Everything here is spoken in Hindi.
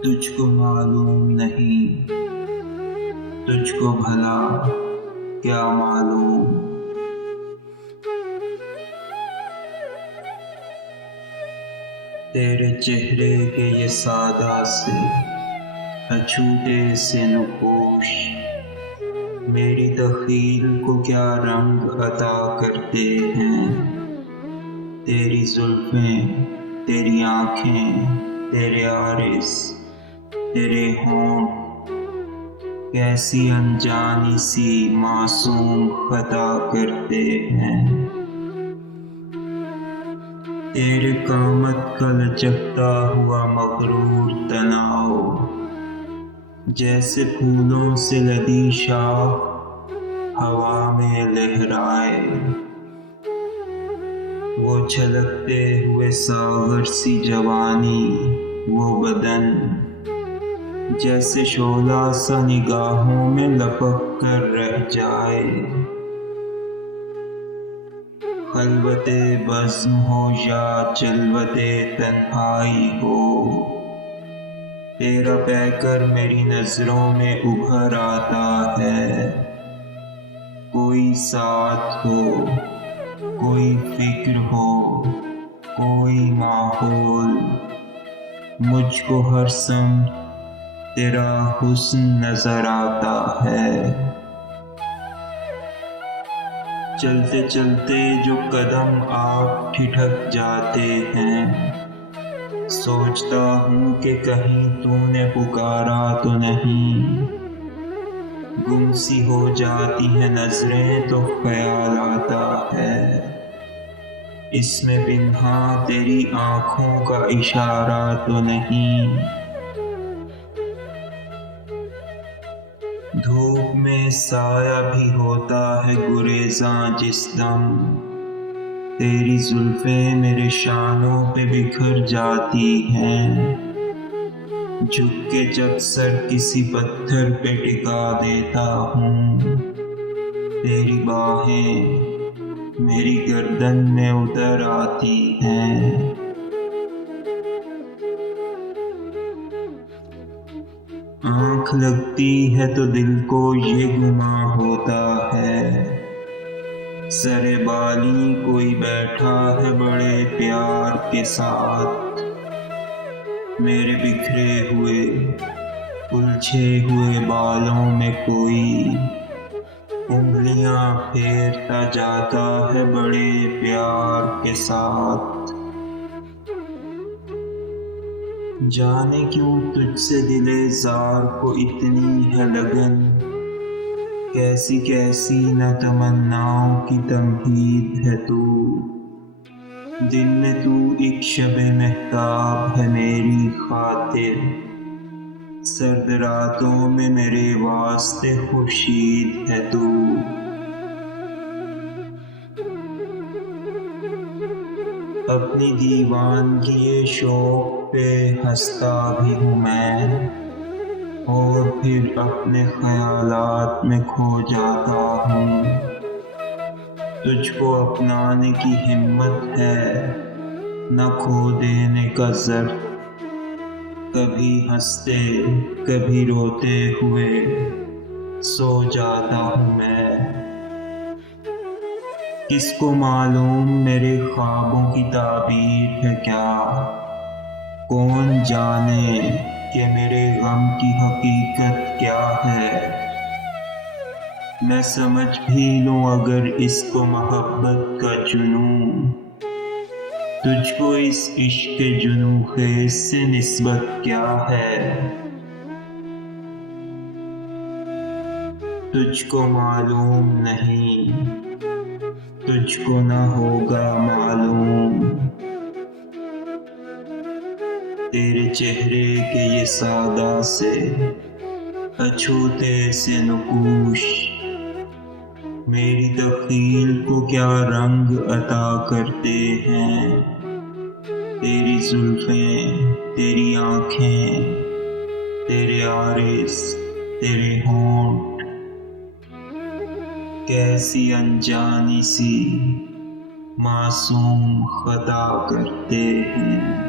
तुझको मालूम नहीं, तुझको भला क्या मालूम। तेरे चेहरे के ये सादा से अछूते से नुकोश मेरी तख़ील को क्या रंग अता करते हैं। तेरी जुल्फ़ें, तेरी आँखें, तेरे आरिस, तेरे होंठ कैसी अनजानी सी मासूम ख़ता करते हैं। तेरे कामत का लचकता हुआ मग़रूर तनाव जैसे फूलों से लदी शाख हवा में लहराए। वो छलकते हुए सागर सी जवानी, वो बदन जैसे शोला सा निगाहों में लपक कर रह जाए। खलवते बज़्म हो या जलवते तन्हाई हो, तेरा पैकर मेरी नज़रों में उभर आता है। कोई साथ हो, कोई फिक्र हो, कोई माहौल, मुझको हर समत तेरा हुस्न नजर आता है। चलते चलते जो कदम आप ठिठक जाते हैं, सोचता हूँ कि कहीं तूने पुकारा तो नहीं। गुमसी हो जाती है नजरें तो ख्याल आता है, इसमें बिन्हा तेरी आँखों का इशारा तो नहीं। धूप में साया भी होता है गुरेज़ां जिस दम, तेरी जुल्फ़ें मेरे शानों पे बिखर जाती हैं। झुक के जब सर किसी पत्थर पे टिका देता हूँ, तेरी बाहें मेरी गर्दन में उतर आती हैं। आँख लगती है तो दिल को ये गुमा होता है, सरे बाली कोई बैठा है बड़े प्यार के साथ। मेरे बिखरे हुए उलझे हुए बालों में कोई उंगलियां फेरता जाता है बड़े प्यार के साथ। जाने क्यों तुझसे दिले ज़ार को इतनी है लगन, कैसी कैसी न तमन्नाओं की तमहीद है तू। दिन में तू एक शबे महताब है मेरी खातिर, सर्द रातों में मेरे वास्ते खुर्शीद है तू। अपनी दीवानगी शौक पे हंसता भी हूँ मैं, और फिर अपने ख्यालात में खो जाता हूँ। तुझको अपनाने की हिम्मत है न खो देने का ज़र्फ, कभी हंसते कभी रोते हुए सो जाता हूँ मैं। किसको मालूम मेरे ख्वाबों की ताबीर है क्या, कौन जाने कि मेरे गम की हकीकत क्या है। मैं समझ भी लूँ अगर इसको मोहब्बत का जुनून, तुझको इस इश्क के जुनून खेज से निस्बत क्या है। तुझको मालूम नहीं, तुझको न होगा मालूम। तेरे चेहरे के ये सादा से अछूते से नुकोश मेरी तख़ील को क्या रंग अता करते हैं। तेरी जुल्फ़ें, तेरी आँखें, तेरे आरिस, तेरे होंठ कैसी अनजानी सी मासूम ख़ता करते हैं।